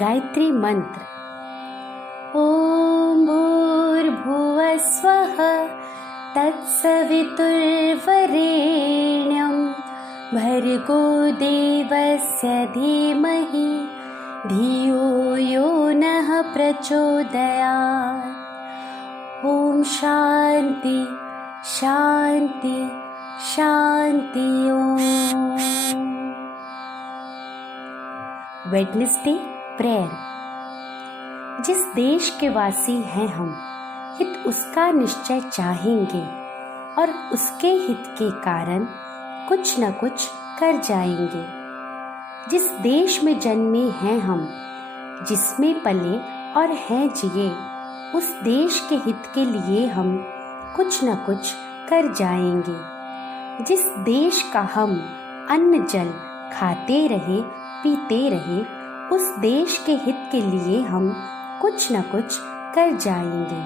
गायत्री मंत्र। ॐ भूर्भुवः स्वः तत्सवितुर्वरेण्यं भर्गो देवस्य धीमहि धियो यो नः प्रचोदयात्। ॐ शान्ति शान्ति शान्ति। Wednesday prayer. जिस देश के वासी हैं हम, हित उसका निश्चय चाहेंगे और उसके हित के कारण कुछ न कुछ कर जाएंगे। जिस देश में जन्मे हैं हम, जिसमें पले और हैं जिए, उस देश के हित के लिए हम कुछ न कुछ कर जाएंगे। जिस देश का हम अन्न जल खाते रहे पीते रहे, उस देश के हित के लिए हम कुछ न कुछ कर जाएंगे।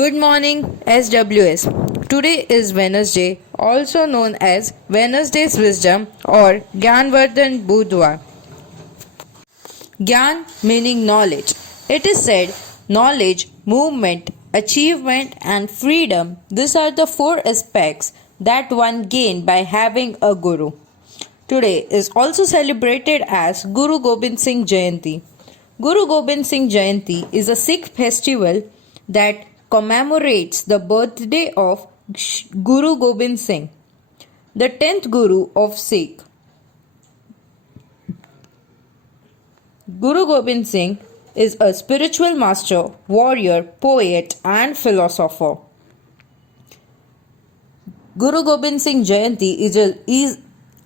Good morning, SWS. Today is Wednesday, also known as Wednesday's Wisdom or Gyanvardhan Budhwar. Gyan meaning knowledge. It is said knowledge, movement, achievement and freedom, these are the four aspects that one gain by having a guru. Today is also celebrated as Guru Gobind Singh Jayanti. Guru Gobind Singh Jayanti is a Sikh festival that commemorates the birthday of Guru Gobind Singh, the 10th Guru of Sikh. Guru Gobind Singh is a spiritual master, warrior, poet and philosopher. Guru Gobind Singh Jayanti is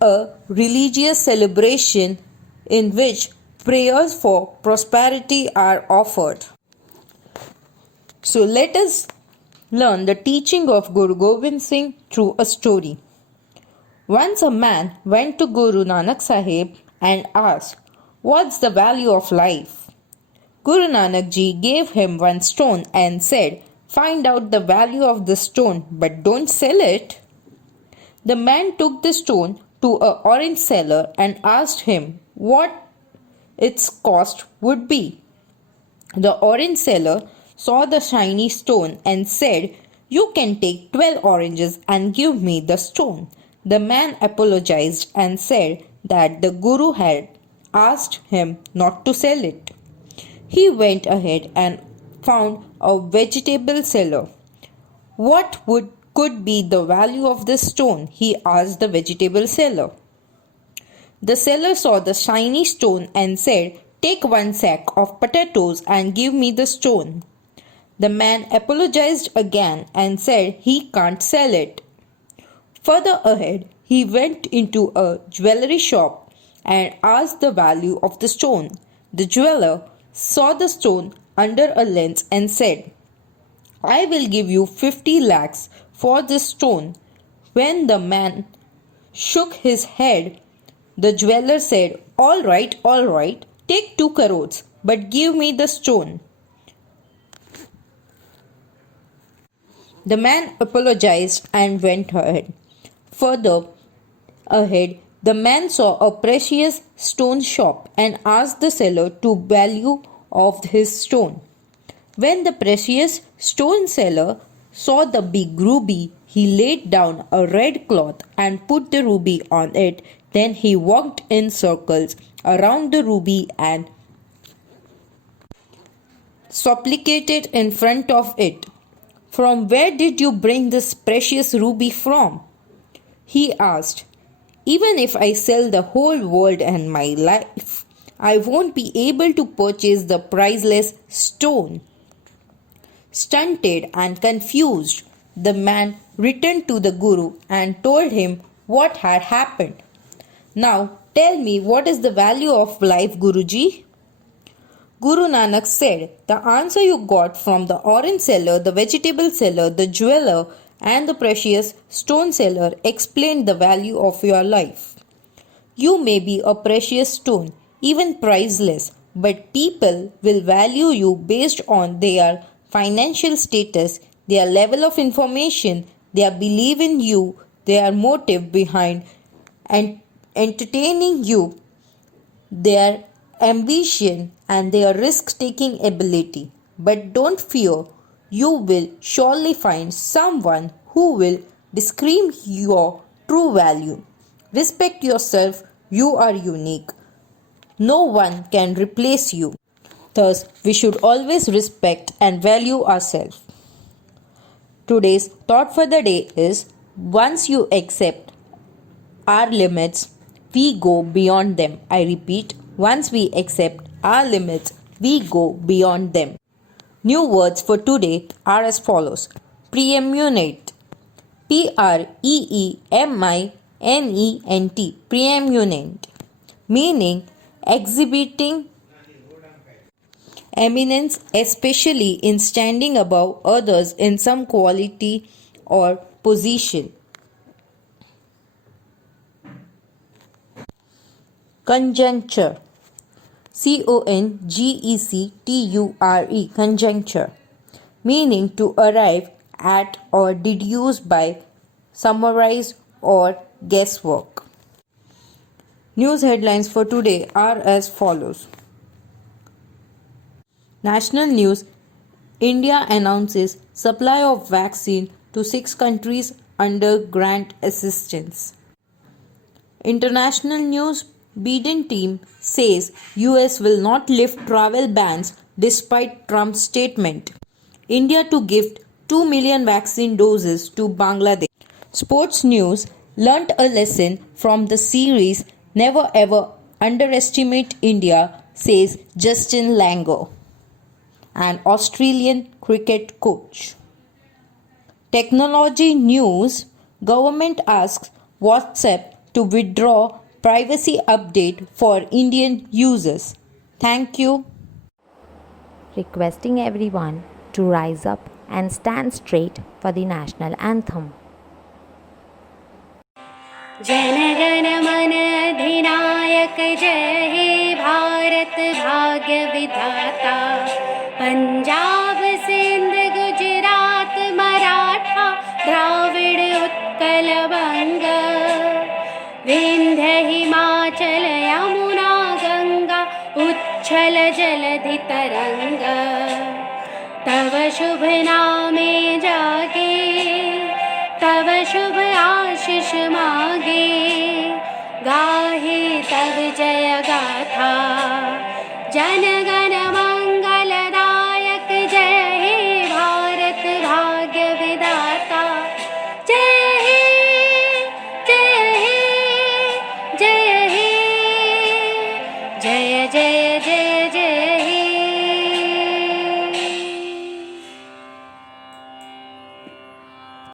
a religious celebration in which prayers for prosperity are offered. So let us learn the teaching of Guru Gobind Singh through a story. Once a man went to Guru Nanak Sahib and asked, "What's the value of life?" Guru Nanak Ji gave him one stone and said, "Find out the value of the stone, but don't sell it." The man took the stone to an orange seller and asked him what its cost would be. The orange seller saw the shiny stone and said, "You can take 12 oranges and give me the stone." The man apologized and said that the Guru had asked him not to sell it. He went ahead and found a vegetable seller. What could be the value of this stone? He asked the vegetable seller. The seller saw the shiny stone and said, "Take 1 sack of potatoes and give me the stone." The man apologized again and said he can't sell it. Further ahead, he went into a jewelry shop and asked the value of the stone. The jeweler saw the stone under a lens and said, "I will give you 50 lakhs for this stone." When the man shook his head, the jeweler said, all right, take 2 crores, but give me the stone." The man apologized and went ahead. Further ahead, the man saw a precious stone shop and asked the seller to value of his stone. When the precious stone seller saw the big ruby, he laid down a red cloth and put the ruby on it. Then he walked in circles around the ruby and supplicated in front of it. "From where did you bring this precious ruby from?" he asked. "Even if I sell the whole world and my life, I won't be able to purchase the priceless stone." Stunted and confused, the man returned to the Guru and told him what had happened. "Now tell me, what is the value of life, Guruji?" Guru Nanak said, "The answer you got from the orange seller, the vegetable seller, the jeweler and the precious stone seller explained the value of your life. You may be a precious stone, even priceless, but people will value you based on their financial status, their level of information, their belief in you, their motive behind and entertaining you. their ambition, and their risk taking ability. But don't fear, you will surely find someone who will discern your true value. Respect yourself, you are unique. No one can replace you. Thus, we should always respect and value ourselves. Today's thought for the day is once you accept our limits, we go beyond them. I repeat, once we accept our limits, we go beyond them. New words for today are as follows: preeminent, preeminent, preeminent, meaning exhibiting eminence, especially in standing above others in some quality or position. Conjuncture, conjecture, conjuncture, meaning to arrive at or deduce by, summarize or guesswork. News headlines for today are as follows. National news: India announces supply of vaccine to 6 countries under grant assistance. International news: Biden team says US will not lift travel bans despite Trump's statement. India to gift 2 million vaccine doses to Bangladesh. Sports news: learnt a lesson from the series, never ever underestimate India, says Justin Langer, an Australian cricket coach. Technology news: government asks WhatsApp to withdraw privacy update for Indian users. Thank you. Requesting everyone to rise up and stand straight for the national anthem. जनगण मन अधिनायक जय हे भारत भाग्य विधाता पंजाब सिंध गुजरात मराठा द्राविड़ उत्कल बंग विंध्य हिमाचल यमुना गंगा उच्छल जलधि तरंग तव शुभ नामे जागे तव शुभ आशीष मागे गाहे तव जय गाथा जनगण मंगलदायक जय हे भारत भाग्य विधाता जय हे जय हे जय हे जय जय